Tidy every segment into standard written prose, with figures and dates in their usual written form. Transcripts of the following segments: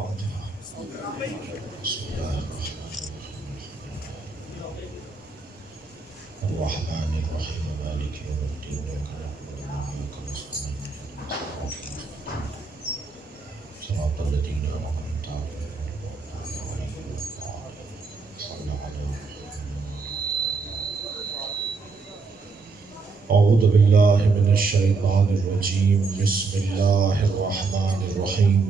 فاتحہ۔ بسم اللہ الرحمن الرحیم مالک یوم الدین ایاک نعبد و ایاک نستعین صراط الذین انعمت علیہم غیر المغضوب علیہم۔ اعوذ باللہ من الشیطان الرجیم، بسم اللہ الرحمن الرحیم۔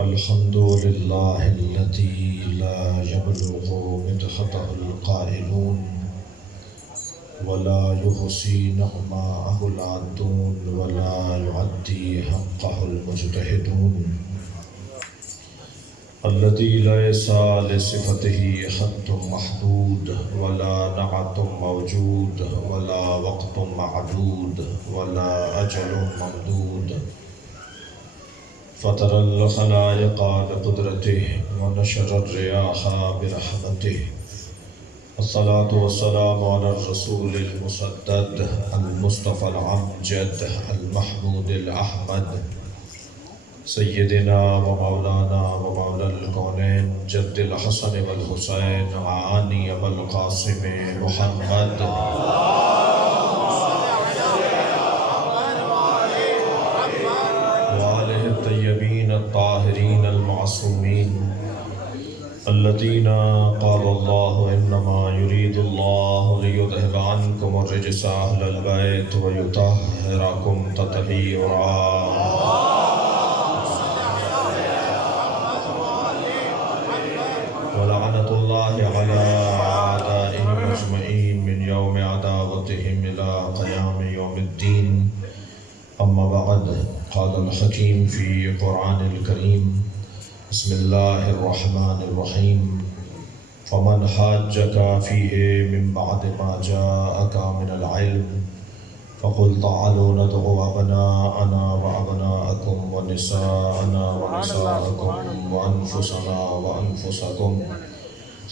الحمد للہ الذی لا یبلغ مدحضہ القائلون ولا یحصی نعماءہ العادون ولا یعدی حقہ المجتہدون، الذی لیس لصفتہ حد محدود ولا نعت موجود ولا وقت معدود ولا اجل ممدود، فطر الخلائق بقدرته ونشر الرياح برحمته، الصلاة والسلام على الرسول المسدد المصطفى العمجد المحمود الأحمد، سيدنا ومولانا ومولى الكونين جد الحسن والحسين عاني أبا القاسم محمد، وآله الطيبين الطاهرين المعصومين الذين قال الله إنما يريد الله ليذهب عنكم الرجس أهل البيت ويطهركم تطهيرا، ولعنة الله على أعدائهم أجمعين من يوم عداوتهم إلى قيام يوم الدين، أما بعد، قال الحكيم في قرآن الكريم، بسم الله الرحمن الرحيم، فمن حاجك فيه من بعد ما جاءك من العلم فقل تعالوا ندعو أبناءنا وأبناءكم ونساءنا ونساءكم وأنفسنا وأنفسكم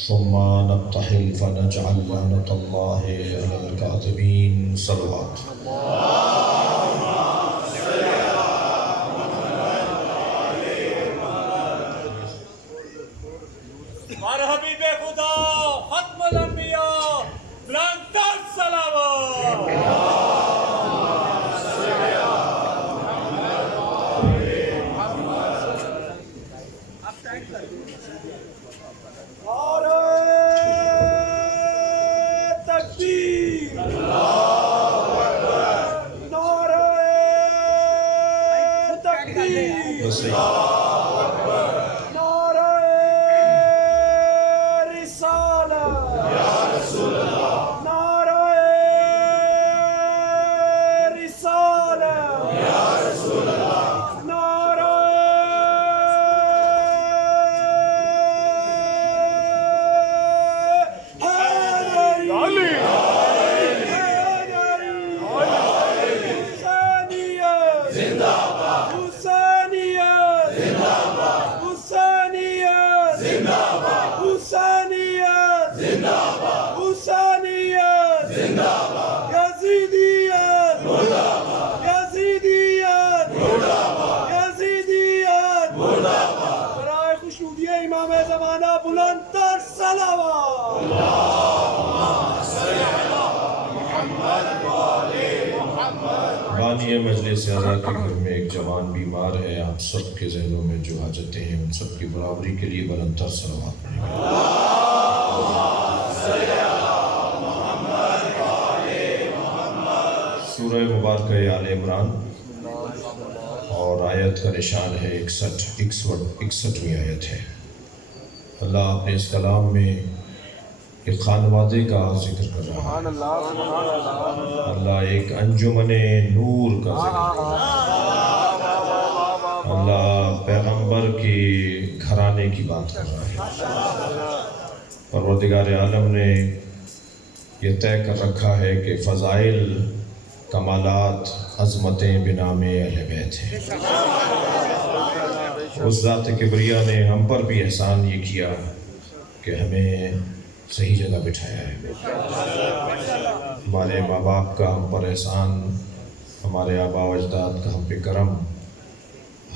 ثم نبتهل فنجعل لعنة الله على الكاذبين۔ صلوات۔ ہمارے حبیب خدا ختم الانبیاء بلند تر صلوات۔ نعرہ تکبیر، نعرہ تکبیر، امام زمانہ بلند تر صلوات۔ بانی مجلس اعلیٰ کے گھر میں ایک جوان بیمار ہے، آپ سب کے ذہنوں میں جو حاجتیں ہیں ان سب کی برابری کے لیے بلند تر صلوات پڑھیں گے۔ سورہ مبارکہ آل عمران اور آیت کا نشان ہے 61ویں آیت ہے۔ اللہ اپنے اس کلام میں ایک خانوادے کا ذکر کر رہا ہے، اللہ ایک انجمن نور کا ذکر کر رہا ہے، اللہ پیغمبر کی گھرانے کی بات کر رہا ہے۔ پروردگار عالم نے یہ طے کر رکھا ہے کہ فضائل، کمالات، عظمتیں بنام اہل بیت ہیں۔ اس ذات کبریا نے ہم پر بھی احسان یہ کیا کہ ہمیں صحیح جگہ بٹھایا ہے۔ ہمارے ماں باپ کا ہم پر احسان، ہمارے آباء و اجداد کا ہم پہ کرم،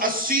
80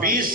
20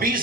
20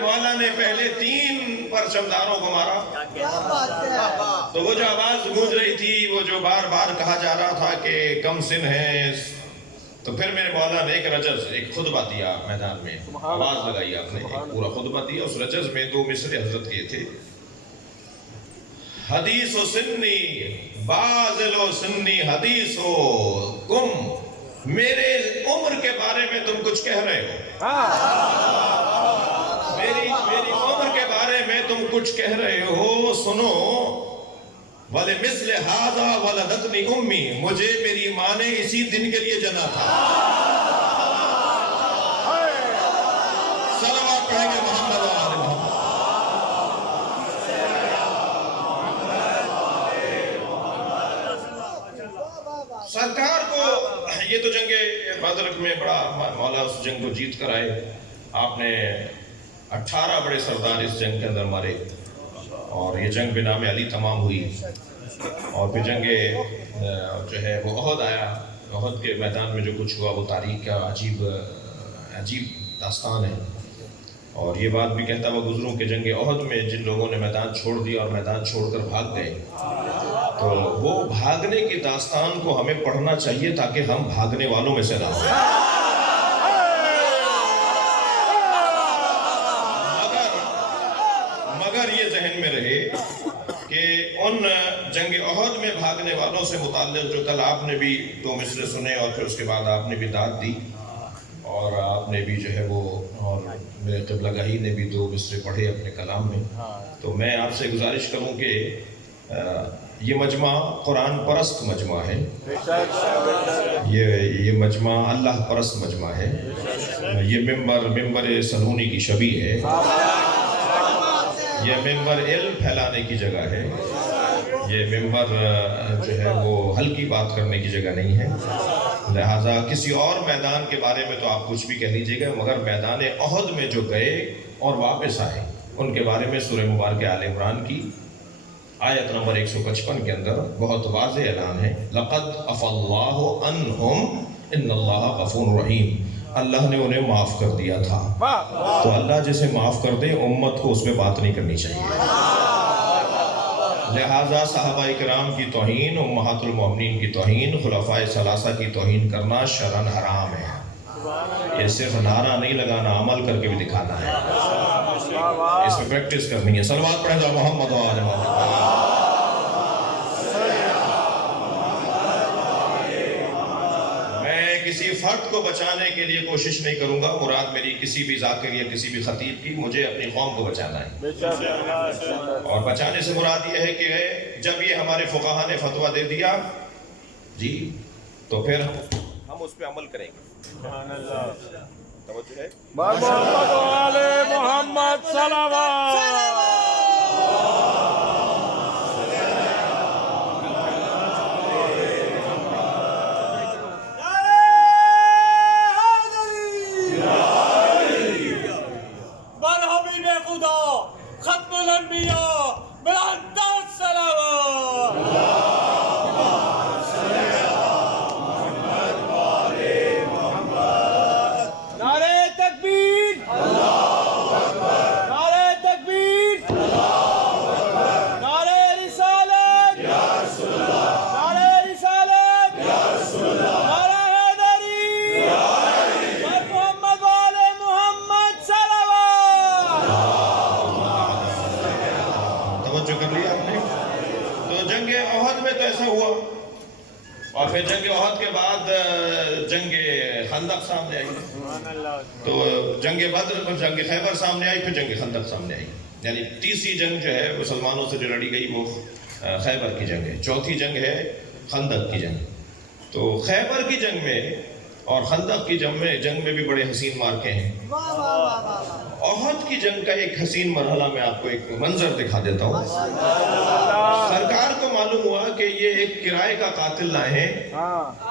مولا نے پہلے 3 پرچمداروں کو مارا، تو وہ جو آواز گونج رہی تھی، وہ جو بار بار کہا جا رہا تھا کہ کم سن ہے، تو پھر میرے مولا نے ایک رجز، ایک خطبہ دیا میدان میں، آواز لگائی آپ نے، ایک پورا خطبہ دیا. اس رجز میں 2 مصرے حضرت کیے تھے. حدیث و سنی بازل و سنی حدیث و کم، میرے عمر کے بارے میں تم کچھ کہہ رہے ہو، میری عمر کے بارے میں تم کچھ کہہ رہے ہو، سنو. وَلِمِثْلِ هَذَا وَلَدَتْنِي أُمِّي، مجھے میری ماں نے اسی دن کے لیے جنا تھا. صلوات پڑھیں گے محمد و آل محمد. سرکار کو یہ تو جنگ بدر میں بڑا مولا اس جنگ کو جیت کر آئے. آپ نے 18 بڑے سردار اس جنگ کے اندر مارے، اور یہ جنگ بنام علی تمام ہوئی. اور پھر جنگ جو ہے وہ احد آیا. احد کے میدان میں جو کچھ ہوا وہ تاریخ کا عجیب داستان ہے. اور یہ بات بھی کہتا ہوا گزروں کہ جنگ احد میں جن لوگوں نے میدان چھوڑ دیا اور میدان چھوڑ کر بھاگ گئے، تو وہ بھاگنے کی داستان کو ہمیں پڑھنا چاہیے تاکہ ہم بھاگنے والوں میں سے نہ ہوں. مگر یہ ذہن میں رہے کہ ان جنگ احد میں بھاگنے والوں سے متعلق جو کل آپ نے بھی 2 مصرے سنے، اور پھر اس کے بعد آپ نے بھی داد دی، اور آپ نے بھی جو ہے وہ، اور میرے قبلہ گاہی نے بھی 2 مصرے پڑھے اپنے کلام میں. تو میں آپ سے گزارش کروں کہ یہ مجمع قرآن پرست مجمع ہے، یہ مجمع اللہ پرست مجمع ہے. یہ ممبر سلونی کی شبیہ ہے، یہ ممبر علم پھیلانے کی جگہ ہے، یہ ممبر جو ہے وہ ہلکی بات کرنے کی جگہ نہیں ہے. لہٰذا کسی اور میدان کے بارے میں تو آپ کچھ بھی کہہ لیجیے گا، مگر میدان احد میں جو گئے اور واپس آئے ان کے بارے میں سورہ مبارکہ آل عمران کی آیت نمبر 155 کے اندر بہت واضح اعلان ہے. لَقَدْ عَفَا اللَّهُ عَنْهُمْ إِنَّ اللَّهَ غَفُورٌ رَحِيمٌ. اللہ نے انہیں معاف کر دیا تھا. تو اللہ جسے معاف کر دے امت کو اس پہ بات نہیں کرنی چاہیے. لہٰذا صحابہ کرام کی توہین، امہات المؤمنین کی توہین، خلفائے ثلاثہ کی توہین کرنا شرعاً حرام ہے. یہ صرف نعرہ نہیں لگانا، عمل کر کے بھی دکھانا ہے، اس میں پریکٹس کرنی ہے. صلوات پڑھیں گے محمد و آل محمد. کسی فرد کو بچانے کے لیے کوشش نہیں کروں گا، مراد میری کسی بھی ذاکر یا کسی بھی خطیب کی، مجھے اپنی قوم کو بچانا ہے. اور بچانے سے مراد یہ ہے کہ جب یہ ہمارے فقہا نے فتویٰ دے دیا جی، تو پھر ہم اس پہ عمل کریں گے. توجہ ہے محمد و آل محمد صلوات. ختم الانبیاء بلندر صلوات. نعرہ تکبیر، نعرہ تکبیر، نعرہ رسالت، نعرہ رسالت، نعرہ حیدری، محمد و آل محمد صلوات. کر لیا آپ نے. تو جنگ احد میں تو ایسا ہوا، اور پھر جنگ احد کے بعد جنگ خندق سامنے آئی. تو جنگ بدر پر جنگ خیبر سامنے آئی، پھر جنگ خندق سامنے آئی. یعنی تیسری جنگ جو ہے مسلمانوں سے جو لڑی گئی وہ خیبر کی جنگ ہے. چوتھی جنگ ہے خندق کی جنگ. تو خیبر کی جنگ میں اور خندق کی جنگ میں بھی بڑے حسین مارکے ہیں. احد کی جنگ کا ایک حسین مرحلہ میں آپ کو ایک منظر دکھا دیتا ہوں. سرکار کو معلوم ہوا کہ یہ ایک کرائے کا قاتل لائے ہیں،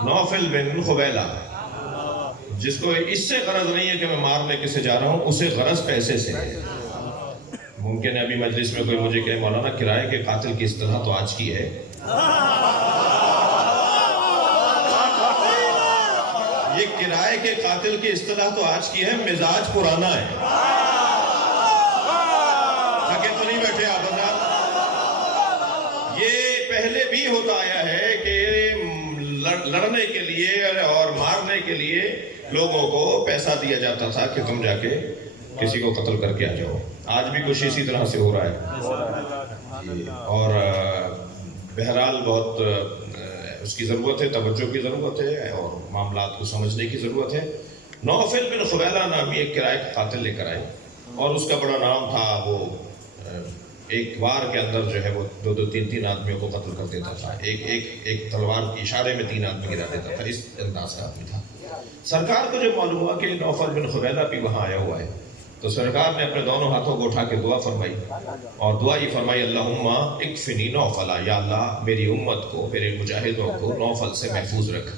نوفل بن خبیلہ، جس کو اس سے غرض نہیں ہے کہ میں مارنے کسے جا رہا ہوں، اسے غرض پیسے سے ہے. ممکن ہے ابھی مجلس میں کوئی مجھے کہے مولانا کرائے کے قاتل کی اصطلاح تو آج کی ہے. یہ کرائے کے قاتل کی اصطلاح تو آج کی ہے، مزاج پرانا ہے. پہلے بھی ہوتا آیا ہے کہ لڑنے کے لیے اور مارنے کے لیے لوگوں کو پیسہ دیا جاتا تھا کہ تم جا کے کسی کو قتل کر کے آ جاؤ. آج بھی کچھ اسی طرح سے ہو رہا ہے. اور بہرحال بہت اس کی ضرورت ہے، توجہ کی ضرورت ہے اور معاملات کو سمجھنے کی ضرورت ہے. نوفل بن خبیلہ نامی ایک کرائے کا قاتل لے کر آئے اور اس کا بڑا نام تھا. وہ ایک وار کے اندر جو ہے وہ دو تین آدمیوں کو قتل کر دیتا تھا. ایک تلوار کے اشارے میں 3 آدمی گرا دیتا تھا. اس انداز کا آدمی تھا. سرکار کو جب معلوم ہوا کہ نوفل بن خبیلہ بھی وہاں آیا ہوا ہے تو سرکار نے اپنے دونوں ہاتھوں کو اٹھا کے دعا فرمائی اور دعا یہ فرمائی اللہم اکفنی نوفلا، یا اللہ میری امت کو، میرے مجاہدوں کو نوفل سے محفوظ رکھ.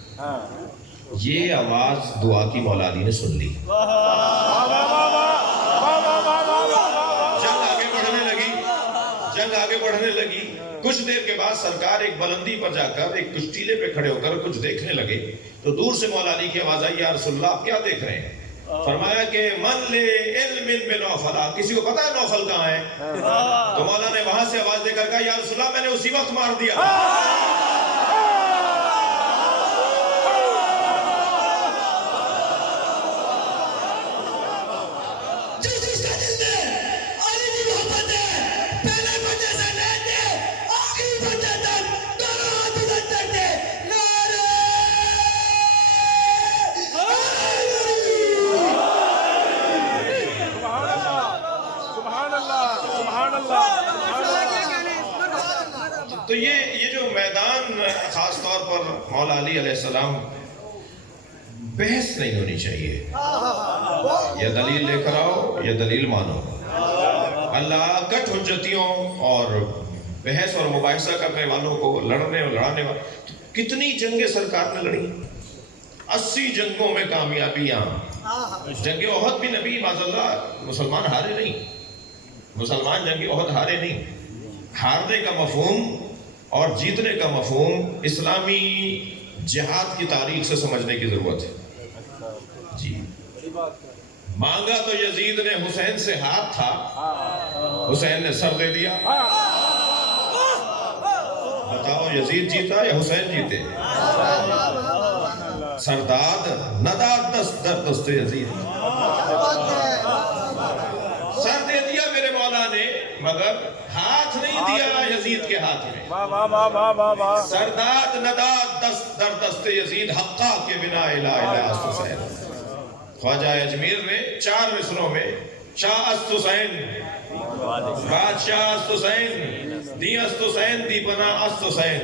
یہ آواز دعا کی مولا علی نے سن لی. جنگ آگے بڑھنے لگی. کچھ دیر کے بعد سرکار ایک بلندی پر جا کر ایک کچھ ٹیلے پہ کھڑے ہو کر کچھ دیکھنے لگے تو دور سے مولا علی کی آواز آئی یا رسول اللہ آپ کیا دیکھ رہے ہیں؟ فرمایا کہ من لے علم میں نوفلا، کسی کو پتا ہے نوفل کہاں ہے؟ تو مولا نے وہاں سے آواز دے کر کہا یا رسول اللہ میں نے اسی وقت مار دیا. تو یہ جو میدان خاص طور پر مولا علی علیہ السلام بحث نہیں ہونی چاہیے. یا دلیل لے کر آؤ یا دلیل مانو. اللہ کٹ حجتیوں اور بحث اور مباحثہ کرنے والوں کو لڑنے اور لڑانے والوں. کتنی جنگیں سرکار نے لڑی، 80 جنگوں میں کامیابیاں. جنگ احد بھی نبی معاذ اللہ مسلمان ہارے نہیں. مسلمان جنگ احد ہارے نہیں. ہارنے کا مفہوم اور جیتنے کا مفہوم اسلامی جہاد کی تاریخ سے سمجھنے کی ضرورت ہے. جی مانگا تو یزید نے حسین سے ہاتھ تھا، حسین نے سر دے دیا. بتاؤ یزید جیتا یا حسین جیتے؟ سرداد نداد دست در دست یزید. سر دے دیا میرے مولا نے مگر ہاتھ نہیں دیا یزید کے ہاتھ میں. سرداد نداد دست در دست یزید حقا کے بنا الہ الہ است حسین. خواجہ اجمیر نے 4 مصروں میں شاہ است حسین، بادشاہ است حسین، دی است حسین، دی بنا است حسین.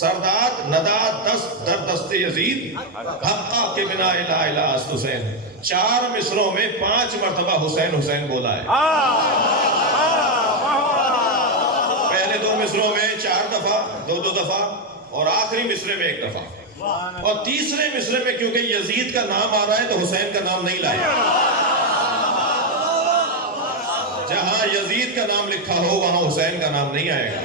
سرداد نداد دست در دست یزید حقا کے بنا الہ الہ است حسین. 4 مصروں میں 5 مرتبہ حسین حسین بولا ہے. پہلے 2 مصروں میں 4 دفعہ، 2 دفعہ اور آخری مصرے میں 1 دفعہ. اور تیسرے مصرے میں کیونکہ یزید کا نام آ رہا ہے تو حسین کا نام نہیں لایا. جہاں یزید کا نام لکھا ہو وہاں حسین کا نام نہیں آئے گا.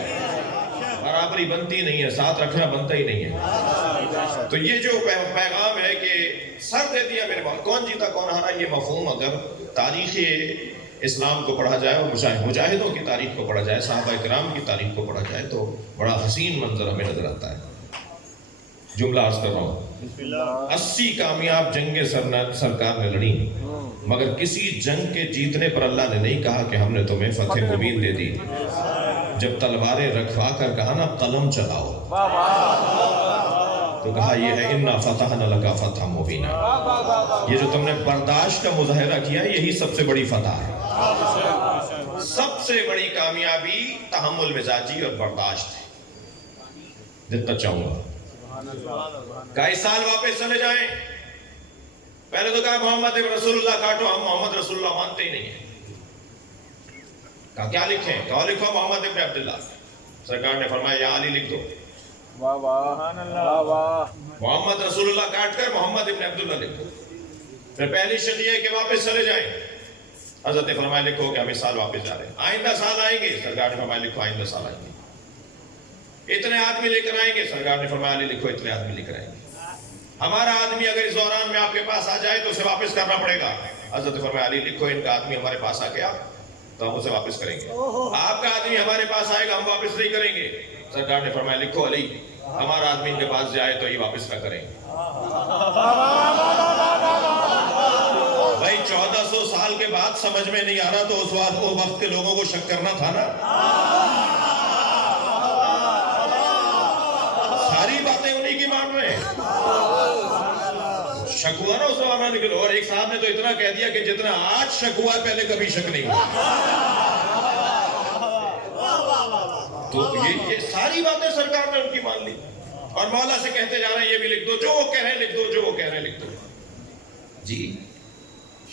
برابری بنتی نہیں ہے، ساتھ رکھنا بنتا ہی نہیں ہے. تو یہ جو پیغام ہے کہ سر دے دیا میرے بات، کون جیتا کون ہارا، یہ مفہوم اگر تاریخ اسلام کو پڑھا جائے اور مجاہدوں کی تاریخ کو پڑھا جائے، صحابہ کرام کی تاریخ کو پڑھا جائے تو بڑا حسین منظر ہمیں نظر آتا ہے. جملہ عرض کر رہا ہوں، 80 کامیاب جنگیں سرکار نے لڑی مگر کسی جنگ کے جیتنے پر اللہ نے نہیں کہا کہ ہم نے تمہیں فتح مبین دے دی. جب تلواریں رکھوا کر کہا نا قلم چلاؤ تو کہا یہ ہے انا فتحنا لک فتحا مبینا. یہ جو تم نے برداشت کا مظاہرہ کیا یہی سب سے بڑی فتح ہے. سب سے بڑی کامیابی تحمل مزاجی اور برداشت ہے. جتنا چاہوں گا کہ اس سال واپس چلے جائیں. پہلے تو کہا محمد رسول اللہ کاٹو، ہم محمد رسول اللہ مانتے ہی نہیں ہیں. کہا کیا لکھیں؟ کہا لکھو محمد ابن عبداللہ. سرکار نے فرمایا یا علی لکھ دو. محمد رسول اللہ کاٹ کر محمد ابن عبداللہ لکھ دو. پھر پہلی شرط یہ ہے کہ واپس چلے جائیں. حضرت نے فرمایا لکھو کہ ہم اس سال واپس جا رہے ہیں. آئندہ سال آئیں گے. سرکار نے فرمایا لکھو آئندہ سال آئیں گے. اتنے آدمی لے کر آئیں گے. سرکار نے فرمایا علی لکھو اتنے آدمی لے کر آئیں گے. ہمارا آدمی اگر اس دوران میں آپ کے پاس آ جائے تو اسے واپس کرنا پڑے گا. حضرت نے فرمایا علی لکھو ان کا آدمی ہمارے پاس آ گیا تو ہم اسے واپس کریں گے. آپ کا آدمی ہمارے پاس آئے گا ہم واپس نہیں کریں گے. سرکار نے فرمایا لکھو علی ہمارا آدمی ان کے پاس جائے تو یہ واپس نہ کریں. بھائی 1400 سال کے بعد سمجھ میں نہیں آ رہا تو اس وقت کے لوگوں کو شک کرنا تھا نا. ساری باتیں انہی کی مان رہے ہیں. شک ہوا نا اس زمانہ نکلو. اور ایک صاحب نے تو اتنا کہہ دیا کہ جتنا آج شک ہوا ہے پہلے کبھی شک نہیں ہوا. تو یہ ساری باتیں سرکار نے ان کی مان لی اور مولا سے کہتے جا رہے ہیں یہ بھی لکھ دو جو وہ کہہ رہے ہیں لکھ دو جو وہ کہہ رہے ہیں لکھ دو. جی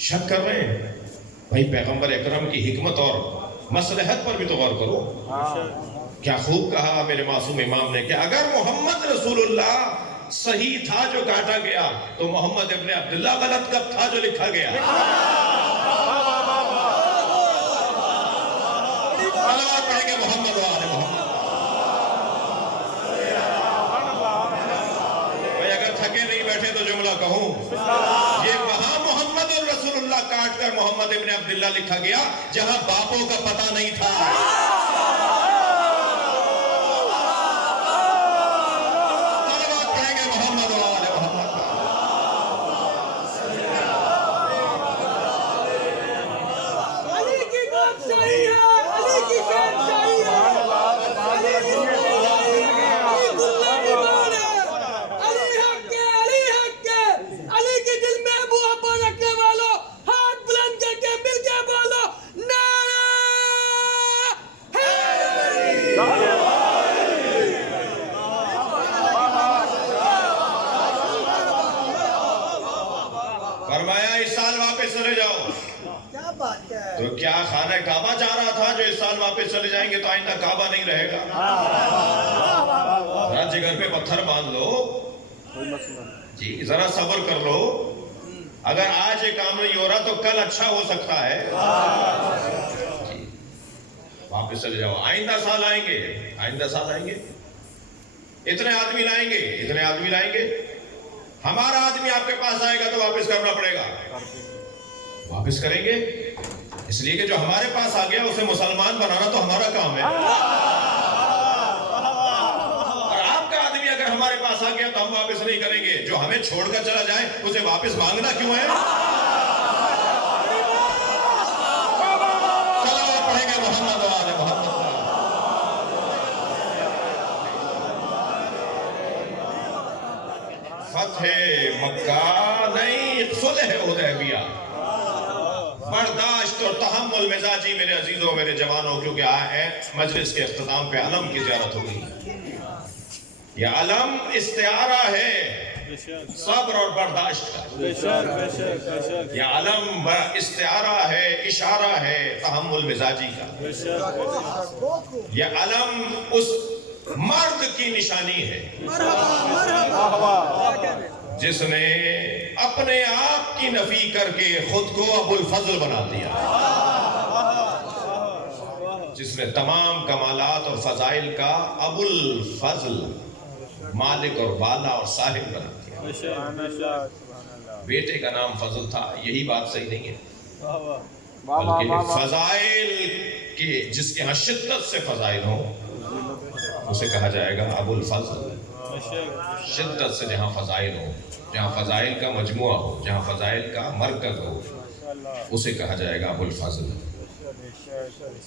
شک کر رہے ہیں. بھائی پیغمبر اکرم کی حکمت اور مصلحت پر بھی تو غور کرو. کیا خوب کہا میرے معصوم امام نے کہ اگر محمد رسول اللہ صحیح تھا جو کاٹا گیا تو محمد ابن عبداللہ غلط کب تھا جو لکھا گیا. صلوات پڑھیں گے محمد و آل محمد. بھائی اگر تھکے نہیں بیٹھے تو جملہ کہوں. یہ وہاں محمد رسول اللہ کاٹ کر محمد ابن عبداللہ لکھا گیا جہاں باپوں کا پتہ نہیں تھا. فرمایا اس سال واپس چلے جاؤ. تو کیا خانہ کعبہ جا رہا تھا جو اس سال واپس چلے جائیں گے تو آئندہ کعبہ نہیں رہے گا. ذرا جگر پہ پتھر باندھ لو. جی ذرا صبر کر لو. اگر آج یہ کام نہیں ہو رہا تو کل اچھا ہو سکتا ہے. جی واپس چلے جاؤ. آئندہ سال آئیں گے. آئندہ سال آئیں گے. اتنے آدمی لائیں گے. اتنے آدمی لائیں گے. ہمارا آدمی آپ کے پاس آئے گا تو واپس کرنا پڑے گا. واپس کریں گے اس لیے کہ جو ہمارے پاس آ گیا اسے مسلمان بنانا تو ہمارا کام ہے. اور آپ کا آدمی اگر ہمارے پاس آ گیا تو ہم واپس نہیں کریں گے. جو ہمیں چھوڑ کر چلا جائے اسے واپس مانگنا کیوں ہے. صلوات پڑھیں گے محمد و آل محمد. فتح مکہ نہیں صلح حدیبیہ. برداشت اور تحمل مزاجی میرے عزیزوں میرے جوانوں کیونکہ مجلس کے اختتام پہ علم کی زیارت ہوگی. یہ علم استعارہ ہے صبر اور برداشت کا. یہ علم استعارہ ہے اشارہ ہے تحمل مزاجی کا. یہ علم اس مرد کی نشانی ہے جس نے اپنے آپ کی نفی کر کے خود کو ابو الفضل بنا دیا. جس نے تمام کمالات اور فضائل کا ابو الفضل مالک اور بالا اور صاحب بنا دیا. بیٹے کا نام فضل تھا یہی بات صحیح نہیں ہے بلکہ فضائل کے جس کے ہاں شدت سے فضائل ہوں اسے کہا جائے گا ابو الفضل. شدت سے جہاں فضائل ہو جہاں فضائل کا مجموعہ ہو جہاں فضائل کا مرکز ہو اسے کہا جائے گا ابو الفضل.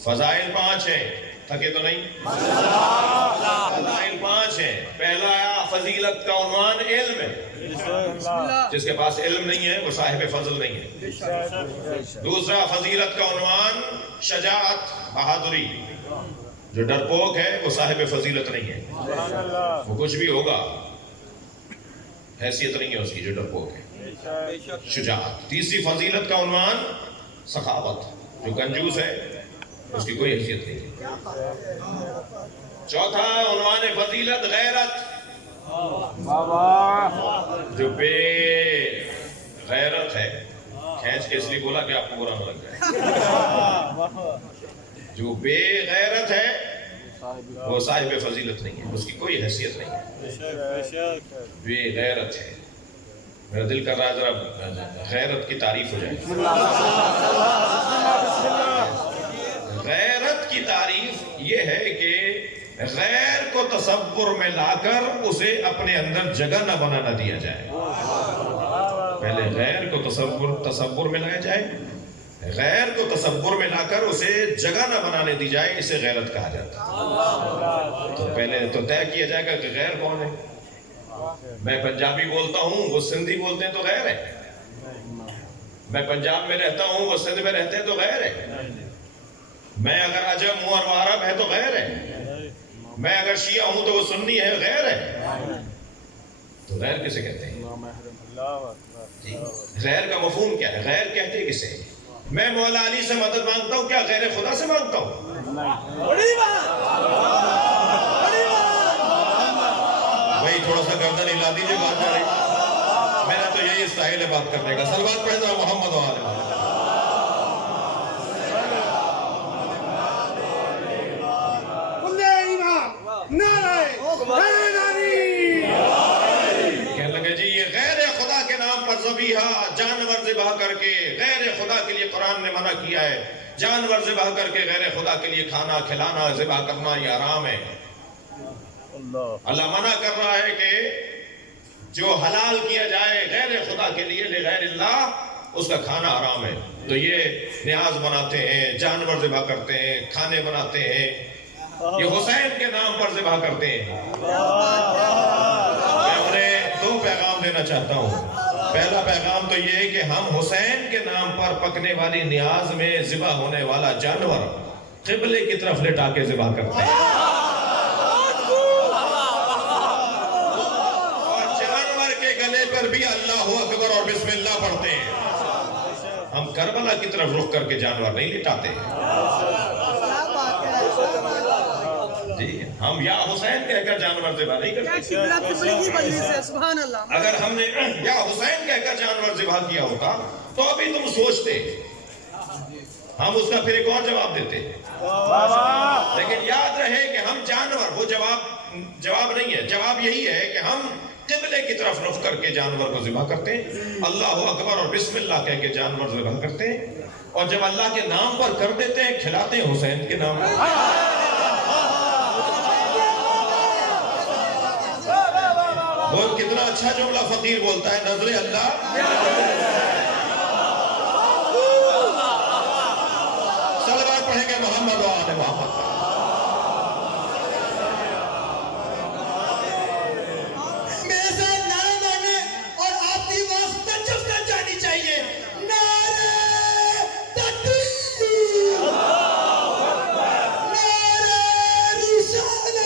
فضائل 5 ہیں. تھکے تو نہیں. فضائل 5 ہیں. پہلا فضیلت کا عنوان علم ہے. جس کے پاس علم نہیں ہے وہ صاحب فضل نہیں ہے. دوسرا فضیلت کا عنوان شجاعت بہادری. جو ڈرپوک ہے وہ صاحب فضیلت نہیں ہے. وہ کچھ بھی ہوگا حیثیت نہیں ہے اس کی جو ڈرپوک ہے. شجاعت. تیسری فضیلت کا عنوان سخاوت. جو کنجوس ہے اس کی کوئی حیثیت نہیں ہے. چوتھا عنوان فضیلت غیرت. جو بے غیرت ہے. کھینچ کے اس لیے بولا کہ آپ کو برا نہ لگ جائے. جو بے غیرت ہے وہ صاحب فضیلت نہیں ہے. اس کی کوئی حیثیت نہیں ہے. بے غیرت ہے. میرا دل کر رہا ہے ذرا غیرت کی تعریف ہو جائے. غیرت کی تعریف یہ ہے کہ غیر کو تصور میں لا کر اسے اپنے اندر جگہ نہ بنانا دیا جائے. پہلے غیر کو تصور میں لایا جائے, غیر کو تصور میں لا کر اسے جگہ نہ بنانے دی جائے, اسے غیرت کہا جاتا ہے. تو پہلے تو طے کیا جائے گا کہ غیر کون ہے. میں پنجابی بولتا ہوں, وہ سندھی بولتے ہیں تو غیر ہے. میں پنجاب میں رہتا ہوں, وہ سندھ میں رہتے ہیں تو غیر ہے. میں اگر عجم ہوں اور وہ عرب ہے تو غیر ہے. میں اگر شیعہ ہوں تو وہ سنی ہے, غیر ہے. تو غیر کسے کہتے ہیں؟ جی, غیر کا مفہوم کیا ہے؟ غیر کہتے کسے؟ میں مولا علی سے مدد مانگتا ہوں, کیا غیر خدا سے مانگتا ہوں؟ بڑی بات, بڑی بات. بھائی تھوڑا سا گردن ہلا دیجیے, بات کر رہی. میرا تو یہی اسٹائل ہے بات کرنے کا. صلوات پڑھیں ذرا محمد و آل محمد. کہنے لگے جی یہ غیر خدا کے نام پر ذبیحہ, جانور ذبح کر کے غیر خدا کے لیے قرآن نے منع کیا ہے. جانور ذبح کر کے غیر خدا کے لیے کھانا کھلانا, ذبح کرنا یہ حرام ہے. اللہ منع کر رہا ہے کہ جو حلال کیا جائے غیر خدا کے لیے لغیر اللہ, اس کا کھانا حرام ہے. تو یہ نیاز بناتے ہیں, جانور ذبح کرتے ہیں, کھانے بناتے ہیں, یہ حسین کے نام پر ذبح کرتے ہیں. میں انہیں دو پیغام دینا چاہتا ہوں. پہلا پیغام تو یہ ہے کہ ہم حسین کے نام پر پکنے والی نیاز میں ذبح ہونے والا جانور قبلے کی طرف لٹا کے ذبح کرتے ہیں, اور جانور کے گلے پر بھی اللہ اکبر اور بسم اللہ پڑھتے ہیں. ہم کربلا کی طرف رخ کر کے جانور نہیں لٹاتے. جی, ہم یا حسین کہہ کر جانور ذبح نہیں کرتے. اگر ہم نے یا حسین کہہ کر جانور ذبح کیا ہوتا تو ابھی تم سوچتے, ہم اس کا پھر ایک اور جواب دیتے. لیکن یاد رہے کہ ہم جانور, وہ جواب نہیں ہے. جواب یہی ہے کہ ہم قبلے کی طرف رخ کر کے جانور کو ذبح کرتے ہیں, اللہ اکبر اور بسم اللہ کہہ کے جانور ذبح کرتے ہیں, اور جب اللہ کے نام پر کر دیتے ہیں کھلاتے ہیں حسین کے نام پر. وہ کتنا اچھا جملہ فقیر بولتا ہے, نظر اللہ صلوات پڑھیں گے محمد و آل محمد. میرے ساتھ نعرہ مارنے اور آپ کی آواز تجب کر جانی چاہیے. نعرہ تکبیر, نعرہ رسالت,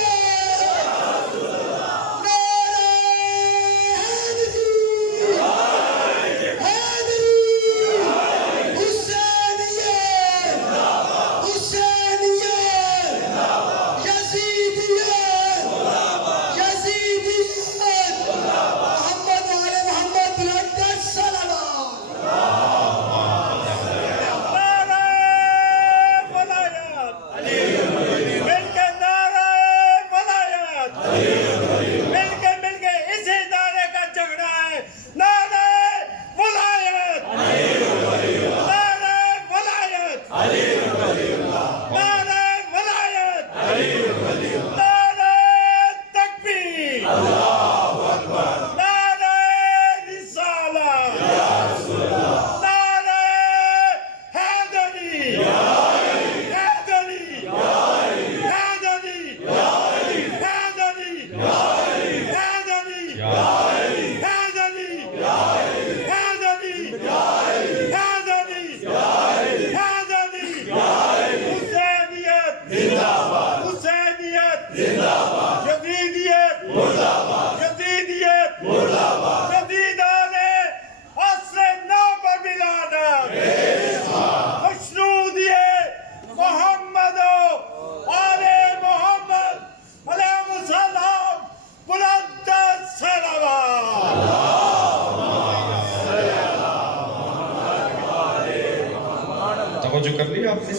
توجہ کر لیا آپ نے.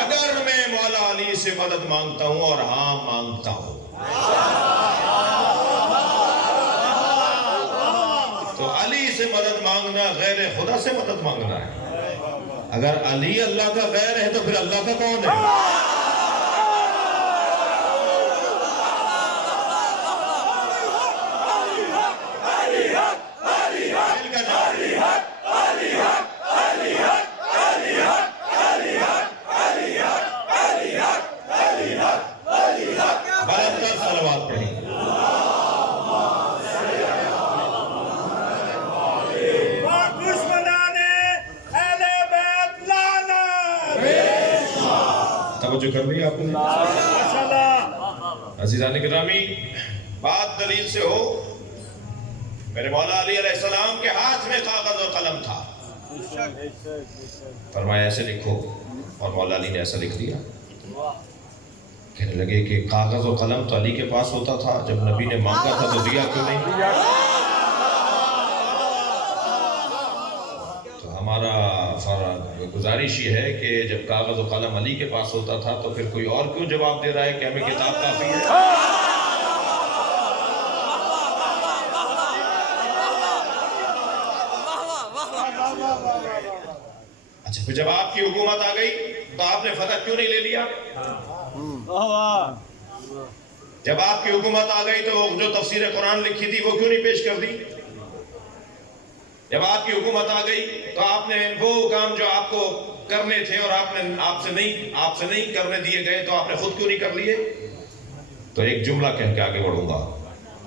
اگر میں مولا علی سے مدد مانگتا ہوں اور ہاں مانگتا ہوں تو علی سے مدد مانگنا غیر خدا سے مدد مانگنا ہے. اگر علی اللہ کا غیر ہے تو پھر اللہ کا کون ہے؟ توجہ کر لی آپ نے؟ عزیزان گرامی، بات دلیل سے ہو، میرے مولا علی علیہ السلام کے ہاتھ میں کاغذ و قلم تھا، فرمایا ایسے لکھو، اور مولا علی نے ایسا لکھ دیا۔ کہنے لگے کہ کاغذ و قلم تو علی کے پاس ہوتا تھا، جب نبی نے مانگا تھا تو دیا کیوں نہیں؟ تو ہمارا گزارش یہ ہے کہ جب کاغذ و قلم علی کے پاس ہوتا تھا تو پھر کوئی اور کیوں جواب دے رہا ہے کہ ہمیں کتاب کافی ہے؟ اچھا، پھر جب آپ کی حکومت آ گئی تو آپ نے فتح کیوں نہیں لے لیا؟ جب آپ کی حکومت آ گئی تو جو تفسیر قرآن لکھی تھی وہ کیوں نہیں پیش کر دی؟ جب آپ کی حکومت آ گئی تو آپ نے وہ کام جو آپ کو کرنے تھے اور آپ سے نہیں کرنے دیے گئے تو آپ نے خود کیوں نہیں کر لیے؟ تو ایک جملہ کہہ کے آگے بڑھوں گا،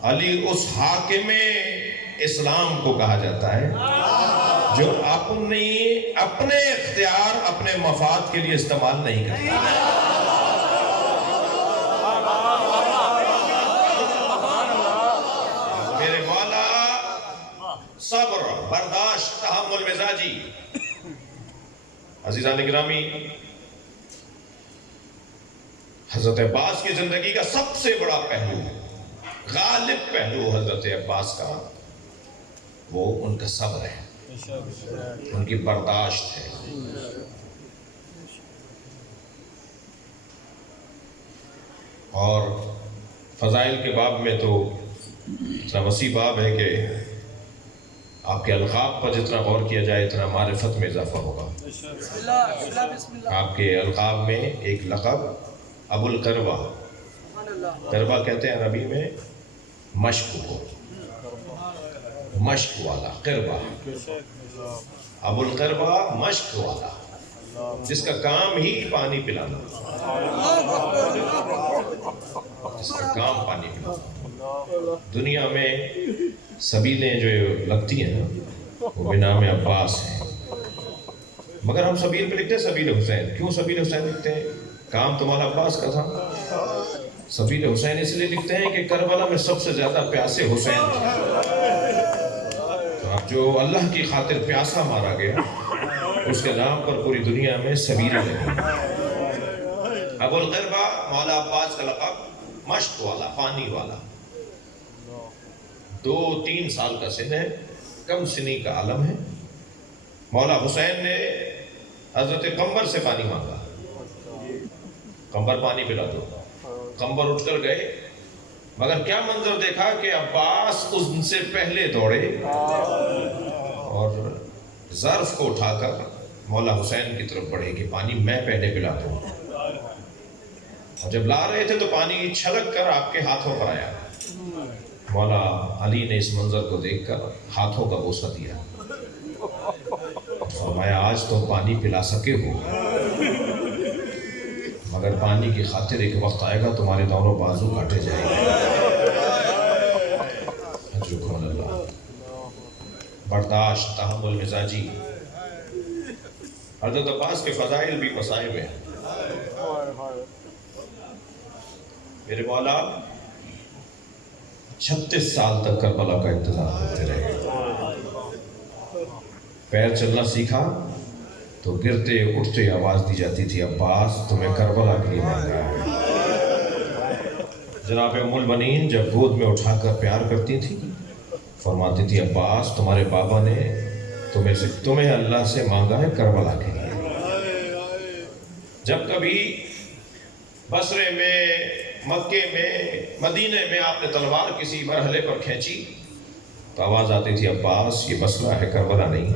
علی اس حاکم اسلام کو کہا جاتا ہے جو اپنے اختیار اپنے مفاد کے لیے استعمال نہیں کرتا۔ میرے مولا صبر، برداشت، تحمل مزاجی۔ عزیزان گرامی، حضرت عباس کی زندگی کا سب سے بڑا پہلو، غالب پہلو حضرت عباس کا، وہ ان کا صبر ہے، ان کی برداشت ہے۔ اور فضائل کے باب میں تو اتنا وسیع باب ہے کہ آپ کے القاب پر جتنا غور کیا جائے اتنا معرفت میں اضافہ ہوگا۔ آپ کے القاب میں ایک لقب ابو القربہ، قربہ کہتے ہیں عربی میں مشک کو، مشک والا قربہ، ابو القربہ مشک والا، جس کا کام ہی پانی پلانا، جس کا کام پانی پلانا۔ دنیا میں سبیلیں جو لگتی ہیں نا وہ بنام عباس ہیں، مگر ہم سبیل پہ لکھتے ہیں سبیل حسین۔ کیوں سبیل حسین لکھتے ہیں؟ کام تو مولا عباس کا تھا۔ سبیل حسین اس لیے لکھتے ہیں کہ کربلا میں سب سے زیادہ پیاسے حسین تھے، تو اب جو اللہ کی خاطر پیاسا مارا گیا اس کے نام پر پوری دنیا میں سبیل لگی۔ ابو القربہ مولا عباس کا لقب مشک والا، پانی والا۔ 2-3 سال کا سن ہے، کم سنی کا عالم ہے۔ مولا حسین نے حضرت قمبر سے پانی مانگا، قمبر پانی پلا دو۔ قمبر اٹھ کر گئے، مگر کیا منظر دیکھا کہ عباس ان سے پہلے دوڑے اور ظرف کو اٹھا کر مولا حسین کی طرف بڑھے کہ پانی میں پہلے پلا دوں۔ اور جب لا رہے تھے تو پانی چھلک کر آپ کے ہاتھوں پر آیا۔ مولا علی نے اس منظر کو دیکھ کر ہاتھوں کا بوسہ دیا، فرمایا آج تم پانی پلا سکے ہو، مگر پانی کی خاطر ایک وقت آئے گا تمہارے دونوں بازو کاٹے جائیں گے۔ اجرکم اللہ۔ برداشت، تحمل مزاجی۔ حضرت عباس کے فضائل بھی مصائب ہیں۔ میرے مولا 36 سال تک کربلا کا انتظار کرتے رہے۔ پیر چلنا سیکھا تو گرتے اٹھتے آواز دی جاتی تھی، عباس تمہیں کربلا کے لیے مانگا ہے۔ جناب ام البنین جب گود میں اٹھا کر پیار کرتی تھی فرماتی تھی عباس تمہارے بابا نے تمہیں اللہ سے مانگا ہے کربلا کے لیے۔ جب کبھی بصرے میں، مکے میں، مدینے میں آپ نے تلوار کسی مرحلے پر کھینچی تو آواز آتی تھی عباس یہ مسئلہ ہے، کربلا نہیں۔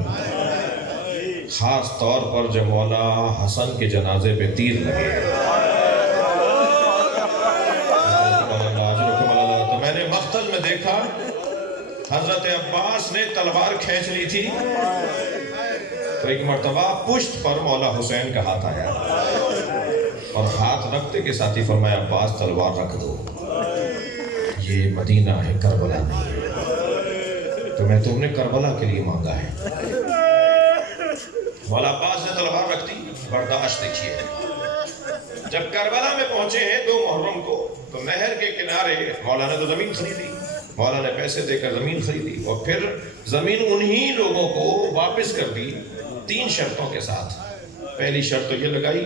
خاص طور پر جب مولا حسن کے جنازے پہ تیر لگے تو میں نے مقتل میں دیکھا حضرت عباس نے تلوار کھینچ لی تھی تو ایک مرتبہ پشت پر مولا حسین کا ہاتھ آیا اور ہاتھ رکھتے کے ساتھ ہی فرمایا عباس تلوار رکھ دو، یہ مدینہ ہے کربلا نہیں ہے، تم نے کربلا کے لیے مانگا ہے۔ مولا عباس نے تلوار رکھ دی۔ برداشت دیکھیے، جب کربلا میں پہنچے ہیں 2 محرم کو تو نہر کے کنارے مولا نے تو زمین خریدی، مولا نے پیسے دے کر زمین خریدی اور پھر زمین انہی لوگوں کو واپس کر دی 3 شرطوں کے ساتھ۔ پہلی شرط تو یہ لگائی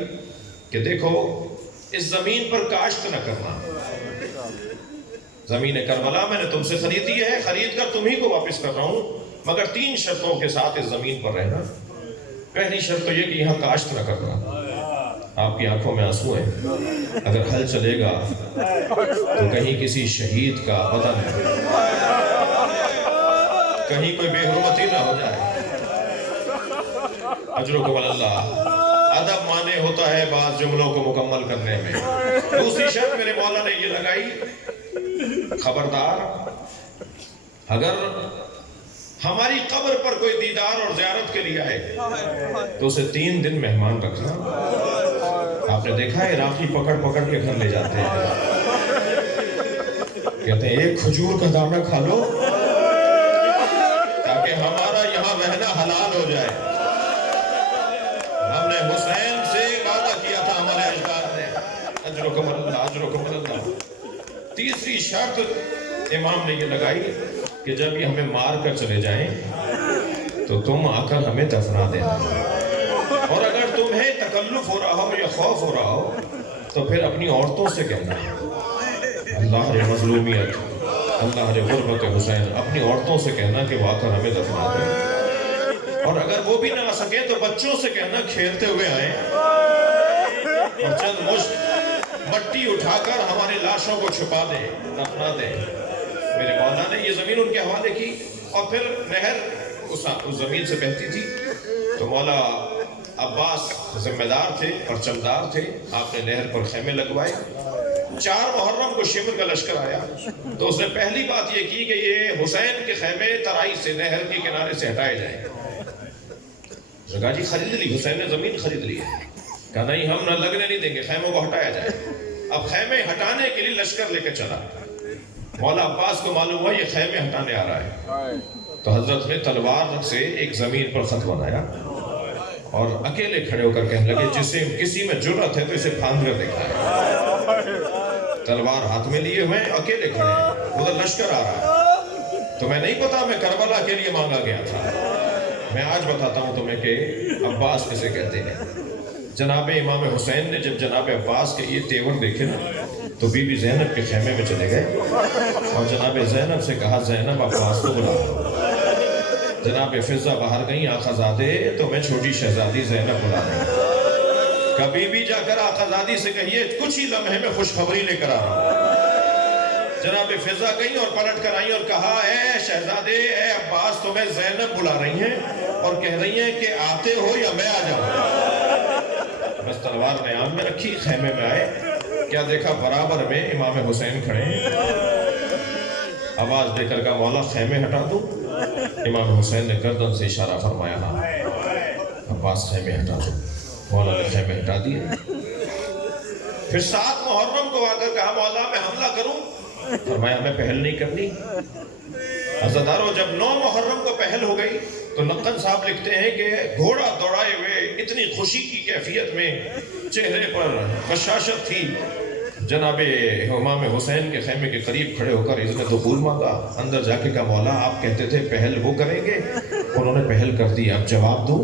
کہ دیکھو اس زمین پر کاشت نہ کرنا، زمین کربلا میں نے تم سے خریدی ہے، خرید کر تمہیں کو واپس کر رہا ہوں، مگر 3 شرطوں کے ساتھ اس زمین پر رہنا۔ پہلی شرط تو یہ کہ یہاں کاشت نہ کرنا۔ آپ کی آنکھوں میں آنسو ہیں، اگر حل چلے گا تو کہیں کسی شہید کا بدن، کہیں کوئی بے حرمتی نہ ہو جائے۔ اجرکم اللہ، ادب مانے ہوتا ہے بعض جملوں کو مکمل کرنے میں۔ دوسری شرط میرے مولا نے یہ لگائی، خبردار اگر ہماری قبر پر کوئی دیدار اور زیارت کے لیے آئے تو اسے 3 دن مہمان رکھنا۔ آپ نے دیکھا ہے عراقی پکڑ پکڑ کے گھر لے جاتے ہیں، کہتے ہیں 1 کھجور کا دانہ کھا لو تاکہ ہمارا یہاں رہنا حلال ہو جائے۔ ہم نے حسین سے وعدہ کیا تھا ہمارے اجداد نے، اجرکم اللہ، اجرکم اللہ۔ تیسری شرط امام نے یہ لگائی کہ جب یہ ہمیں مار کر چلے جائیں تو تم آ کر ہمیں دفنا دینا، اور اگر تمہیں تکلف ہو رہا ہو یا خوف ہو رہا ہو تو پھر اپنی عورتوں سے کہنا، اللہ رے مظلومیت، اللہ رے غربت حسین، اپنی عورتوں سے کہنا کہ وہ آ کر ہمیں دفنا دیں، اور اگر وہ بھی نہ آ سکے تو بچوں سے کہنا کھیلتے ہوئے آئیں اور چند مشت مٹی اٹھا کر ہماری لاشوں کو چھپا دیں، دفنا دیں۔ میرے مولا نے یہ زمین ان کے حوالے کی، اور پھر نہر اس زمین سے بہتی تھی تو مولا عباس ذمہ دار تھے اور چمدار تھے، آپ نے نہر پر خیمے لگوائے۔ 4 محرم کو شمر کا لشکر آیا تو اس نے پہلی بات یہ کی کہ یہ حسین کے خیمے ترائی سے نہر کے کنارے سے ہٹائے جائیں۔ کہا جی خرید لی، حسین نے زمین خرید لی ہے، کہا نہیں ہم نہ لگنے نہیں دیں گے، خیموں کو ہٹایا جائے۔ اب خیمے ہٹانے کے لیے لشکر لے کے چلا، مولا عباس کو معلوم ہوا یہ خیمے ہٹانے آ رہا ہے تو حضرت نے تلوار سے ایک زمین پر خط بنایا اور اکیلے کھڑے ہو کر کہنے لگے جسے کسی میں جرأت ہے تو اسے پھاند کر دکھائے۔ تلوار ہاتھ میں لیے ہوئے اکیلے کھڑے ہیں، ادھر لشکر آ رہا ہے، تو میں نہیں پتا میں کربلا کے لیے مانگا گیا تھا، میں آج بتاتا ہوں تمہیں کہ عباس کسے کہتے ہیں۔ جناب امام حسین نے جب جناب عباس کے یہ تیور دیکھے نا تو بی بی زینب کے خیمے میں چلے گئے اور جناب زینب سے کہا زینب عباس کو بلا۔ جناب فضہ باہر گئیں، آقا زادے تو میں چھوٹی شہزادی زینب بلا دیں، کبھی بھی جا کر آقا زادی سے کہیے کچھ ہی لمحے میں خوشخبری لے کر آ رہا ہوں۔ جناب فضہ گئیں اور پلٹ کر آئیں اور کہا اے شہزادے، اے عباس تمہیں زینب بلا رہی ہیں اور کہہ رہی ہیں کہ آتے ہو یا میں آ جاؤں۔ بس تلوار نیام میں رکھی، خیمے میں آئے، کیا دیکھا برابر میں امام حسین کھڑے ہیں۔ آواز دے کر کہا مولا خیمے ہٹا دوں؟ امام حسین نے گردن سے اشارہ فرمایا ہاں۔ عباس خیمے ہٹا دو، مولا نے خیمے ہٹا دیے۔ پھر 7 محرم کو آ کر کہا مولا میں حملہ کروں؟ فرمایا میں پہل نہیں کرنی۔ عزادارو جب 9 محرم کو پہل ہو گئی تو لقن صاحب لکھتے ہیں کہ گھوڑا دوڑائے ہوئے اتنی خوشی کی کیفیت میں چہرے پر بشاشت تھی، جناب امام حسین کے خیمے کے قریب کھڑے ہو کر اذن دخول مانگا، اندر جا کے کہا مولا آپ کہتے تھے پہل وہ کریں گے، انہوں نے پہل کر دی، اب جواب دوں؟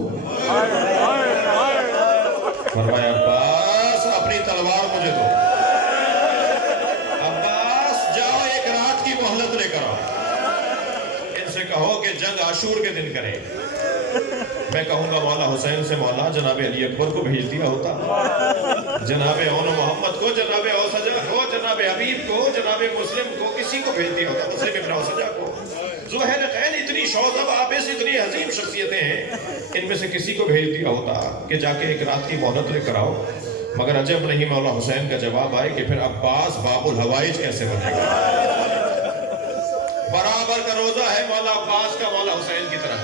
فرمایا عباس اپنی تلوار مجھے دو، عباس جاؤ 1 رات کی مہلت لے کر آؤ، ان سے کہو کہ جنگ عاشور کے دن کریں۔ میں کہوں گا مولا حسین سے مولا جناب علی اکبر کو بھیج دیا ہوتا، جناب اون محمد کو، جناب اوسجا کو، جناب حبیب کو، جناب مسلم کو، کسی کو بھیج دیا ہوتا، مسلم ابن اوسجا کو۔ زہیر خیل اتنی شوذب آبیس اتنی عظیم شخصیتیں ہیں، ان میں سے کسی کو بھیج دیا ہوتا کہ جا کے 1 رات کی مہلت لے کر آؤ، مگر عجب نہیں مولا حسین کا جواب آئے کہ پھر عباس باب الحوائج کیسے بنے گا؟ برابر کا روزہ ہے مولا عباس کا مولا حسین کی طرح۔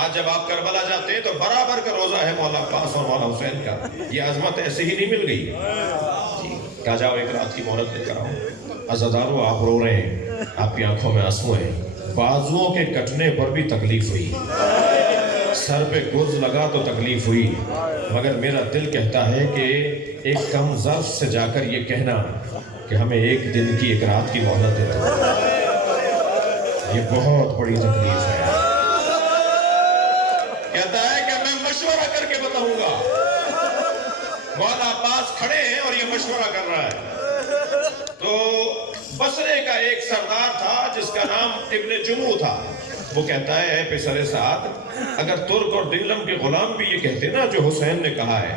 آج جب آپ کربلا جاتے ہیں تو برابر کا روزہ ہے مولا عباس اور مولا حسین کا۔ یہ عظمت ایسے ہی نہیں مل گئی، کہا جاؤ 1 رات کی مہلت لے کر آؤ۔ عزادارو آپ رو رہے ہیں، آپ کی آنکھوں میں آنسو ہیں، بازوؤں کے کٹنے پر بھی تکلیف ہوئی، سر پہ گرز لگا تو تکلیف ہوئی، مگر میرا دل کہتا ہے کہ ایک کم ظرف سے جا کر یہ کہنا کہ ہمیں ایک دن کی ایک رات کی مہلت دے دو، یہ بہت بڑی تکلیف ہے۔ کہتا ہے کہ میں مشورہ کر کے بتاؤں گا۔ مولا عباس کھڑے ہیں اور یہ مشورہ کر رہا ہے۔ تو بصرے کا ایک سردار تھا جس کا نام ابن جمو تھا، وہ کہتا ہے اے پسر سعد، اگر ترک اور دیلم کے غلام بھی یہ کہتے نا جو حسین نے کہا ہے،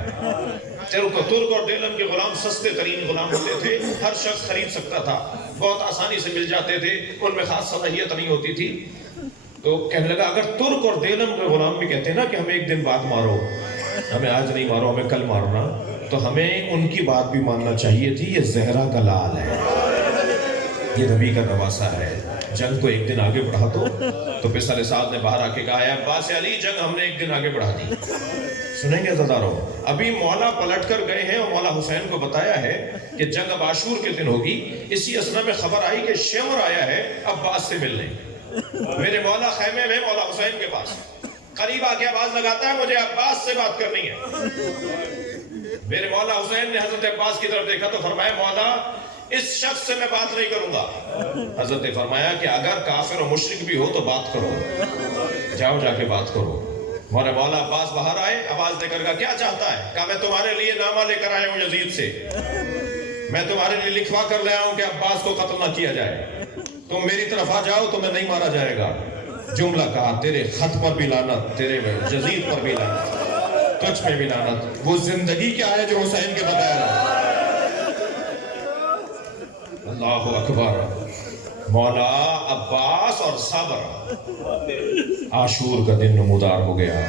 ترک اور دیلم کے غلام سستے ترین غلام ہوتے تھے، ہر شخص خرید سکتا تھا، بہت آسانی سے مل جاتے تھے، ان میں خاص صلاحیت نہیں ہوتی تھی۔ تو کہنے لگا اگر ترک اور دیلم کے غلام بھی کہتے نا کہ ہمیں ایک دن بعد مارو، ہمیں آج نہیں مارو ہمیں کل مارنا، تو ہمیں ان کی بات بھی ماننا چاہیے تھی۔ یہ زہرا کا لال ہے، یہ نبی کا نواسہ ہے، جنگ کو ایک دن آگے بڑھا دو۔ تو پسر سعد نے باہر آ کے کہا ہے عباس علی، جنگ ہم نے ایک دن آگے بڑھا دی۔ سنیں گے عزادارو، ابھی مولا پلٹ کر گئے ہیں اور مولا حسین کو بتایا ہے کہ جنگ اب عاشور کے دن ہوگی۔ اسی اسنا میں خبر آئی کہ شیور آیا ہے عباس سے ملنے۔ میرے مولا خیمے میں مولا حسین کے پاس قریب آ کے آواز لگاتا ہے مجھے عباس سے بات کرنی ہے۔ میرے مولا حسین نے حضرت عباس کی طرف دیکھا تو فرمایا مولا اس شخص سے میں بات نہیں کروں گا۔ حضرت نے فرمایا کہ اگر کافر و مشرک بھی ہو تو بات کرو، جاؤ جا کے بات کرو۔ مولا عباس باہر آئے، آواز دے کر کہا کیا چاہتا ہے؟ کہا میں تمہارے لیے نامہ لے کر آیا ہوں یزید سے، میں تمہارے لیے لکھوا کر لے آیا ہوں کہ عباس کو قتل نہ کیا جائے، تم میری طرف آ جاؤ تو میں نہیں مارا جائے گا۔ جملہ کہا تیرے خط پر بھی لعنت، تیرے یزید پر بھی لعنت، تجھ پہ بھی لعنت۔ وہ زندگی کیا ہے جو حسین کے بغیر؟ اللہ اکبر۔ مولا عباس اور صبر۔ عاشور کا دن نمودار ہو گیا،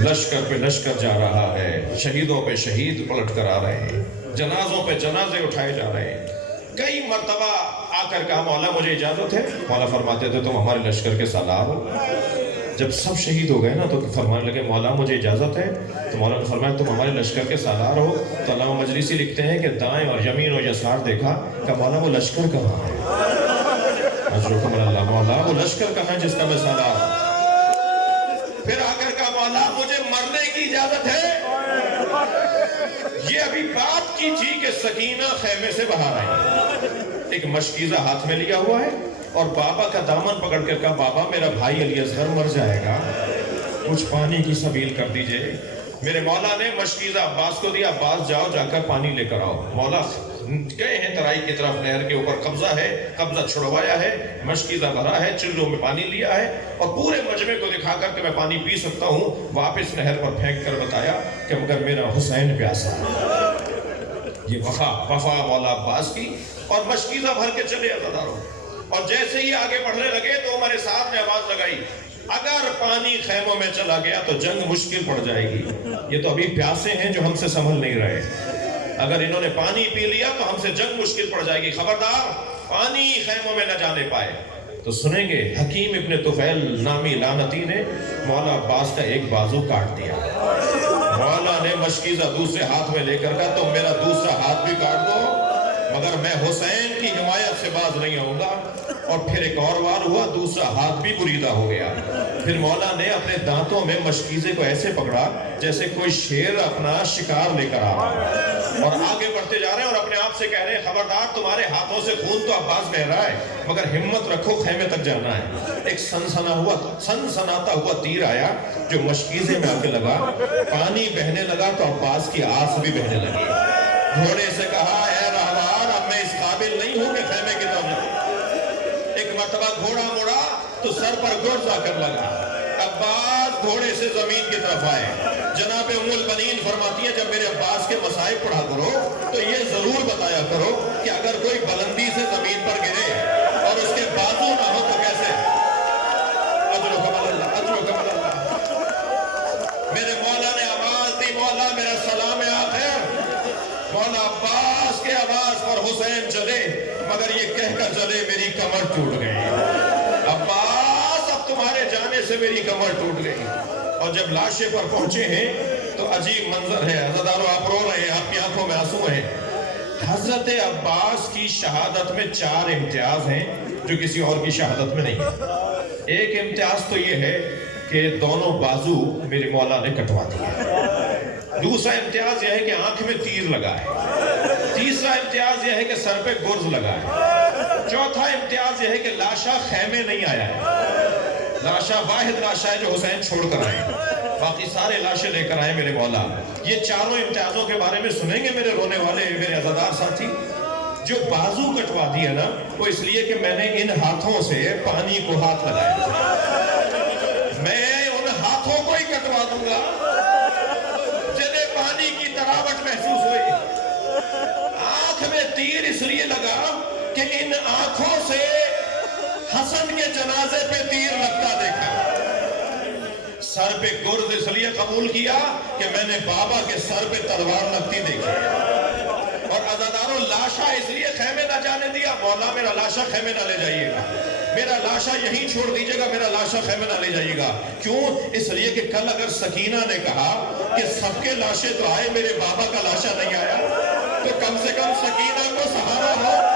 لشکر پہ لشکر جا رہا ہے، شہیدوں پہ شہید پلٹ کر آ رہے ہیں، جنازوں پہ جنازے اٹھائے جا رہے ہیں۔ کئی مرتبہ آ کر کہا مولا مجھے اجازت ہے؟ مولا فرماتے تھے تم ہمارے لشکر کے سالار ہو۔ جب سب شہید ہو گئے نا تو فرمانے لگے مولا مجھے اجازت ہے؟ تو مولا نے فرمایا تم ہمارے لشکر کے سالار ہو۔ تو علامہ مجلسی لکھتے ہیں کہ دائیں اور یمین اور یسار دیکھا کہ مولا وہ لشکر کہاں ہے؟ اجرکم اللہ، مولا وہ لشکر کہاں ہے جس کا میں سالار ہوں؟ پھر آ کر کہا مولا مجھے مرنے کی اجازت ہے؟ یہ ابھی بات کی تھی کہ سکینہ خیمے سے باہر آئی، ایک مشکیزہ ہاتھ میں لیا ہوا ہے اور بابا کا دامن پکڑ کر کہا بابا میرا بھائی علی اصغر مر جائے گا، کچھ پانی کی سبیل کر دیجئے۔ میرے مولا نے مشکیزہ عباس کو دیا، عباس جاؤ جا کر پانی لے کر آؤ۔ مولا گئے ہیں ترائی کی طرف، نہر کے اوپر قبضہ ہے، قبضہ چھڑوایا ہے، مشکیزہ بھرا ہے، چلوں میں پانی لیا ہے اور پورے مجمع کو دکھا کر کہ میں پانی پی سکتا ہوں واپس نہر پر پھینک کر بتایا کہ مگر میرا حسین پیاسا ہے۔ یہ وفا مولا عباس کی، اور مشکیزہ بھر کے چلے عزاداروں۔ اور جیسے ہی آگے بڑھنے لگے تو عمر سعد نے آواز لگائی اگر پانی خیموں میں چلا گیا تو جنگ مشکل پڑ جائے گی، یہ تو ابھی پیاسے ہیں جو ہم سے سنبھل نہیں رہے، اگر انہوں نے پانی پی لیا تو ہم سے جنگ مشکل پڑ جائے گی، خبردار پانی خیموں میں نہ جانے پائے۔ تو سنیں گے حکیم ابن طفیل نامی لعنتی نے مولا عباس کا ایک بازو کاٹ دیا، مولا نے مشکیزہ دوسرے ہاتھ میں لے کر کہا تم میرا دوسرا ہاتھ بھی کاٹ دو مگر میں حسین کی حمایت سے باز نہیں آؤں گا۔ اور پھر ایک اور وار ہوا، دوسرا ہاتھ بھی بریدہ ہو گیا۔ پھر مولا نے اپنے دانتوں میں مشکیزے کو ایسے پکڑا جیسے کوئی شیر اپنا شکار لے کر آ رہا، اور آگے بڑھتے جا رہے ہیں اور اپنے آپ سے کہہ رہے ہیں خبردار تمہارے ہاتھوں سے خون تو عباس بہ رہا ہے مگر ہمت رکھو خیمے تک جانا ہے۔ ایک سنسناتا ہوا تیر آیا جو مشکیزے میں آ کے لگا، پانی بہنے لگا تو عباس کی آنکھ بھی بہنے لگی۔ گھوڑے سے کہا اے راہوار اب میں اس قابل نہیں ہوں کہ خیمے کی طرف جاؤں۔ ایک مرتبہ گھوڑا مڑا تو سر پر گرز آ کر لگا، عباس گھوڑے سے زمین کی طرف آئے۔ جناب ام البنین فرماتی ہے جب میرے عباس کے مصائب پڑھا کرو تو یہ ضرور بتایا کرو کہ اگر کوئی بلندی سے زمین پر گرے اور اس کے بازو نہ ہو تو کیسے؟ اجرکم اللہ، اجرکم اللہ۔ میرے مولا نے آواز دی مولا میرا سلام آخر۔ مولا عباس کے آواز پر حسین چلے مگر یہ کہہ کر چلے میری کمر ٹوٹ گئی، عباس اب تمہارے جانے سے میری کمر ٹوٹ گئی۔ اور جب لاشے پر پہنچے ہیں تو عجیب منظر ہے، عزادارو آپ رو رہے ہیں، آپ کی آنکھوں میں آنسو ہیں۔ حضرت عباس کی شہادت میں 4 امتیاز ہیں جو کسی اور کی شہادت میں نہیں ہے۔ ایک امتیاز تو یہ ہے کہ دونوں بازو میرے مولا نے کٹوا دیے، دوسرا امتیاز یہ ہے کہ آنکھ میں تیر لگا ہے، تیسرا امتیاز یہ ہے کہ سر پہ گرز لگا ہے، چوتھا امتیاز یہ ہے کہ لاشا خیمے نہیں آیا ہے، لاشا واحد لاشا ہے جو حسین چھوڑ کر آئے، باقی سارے لاشیں لے کر آئے میرے مولا۔ یہ چاروں امتیازوں کے بارے میں سنیں گے میرے رونے والے میرے عزادار ساتھی؟ جو بازو کٹوا دی ہے نا وہ اس لیے کہ میں نے ان ہاتھوں سے پانی کو ہاتھ لگایا، میں ان ہاتھوں کو ہی کٹوا دوں گا جنہیں پانی کی تراوٹ محسوس ہوئی۔ آنکھ میں تیر اس لیے لگا کہ ان آنکھوں سے حسن کے جنازے پہ تیر لگتا دیکھا، سر پہ گرز اس لیے قبول کیا کہ میں نے بابا کے سر پہ تلوار لگتی دیکھی، اور عزاداروں لاشا اس لیے خیمے نہ جانے دیا، مولا میرا لاشا خیمے نہ لے جائیے گا، میرا لاشا یہیں چھوڑ دیجئے گا، میرا لاشا خیمے نہ لے جائیے گا۔ کیوں؟ اس لیے کہ کل اگر سکینہ نے کہا کہ سب کے لاشے تو آئے میرے بابا کا لاشا نہیں آیا، تو کم سے کم سکینہ کو سہارا ہو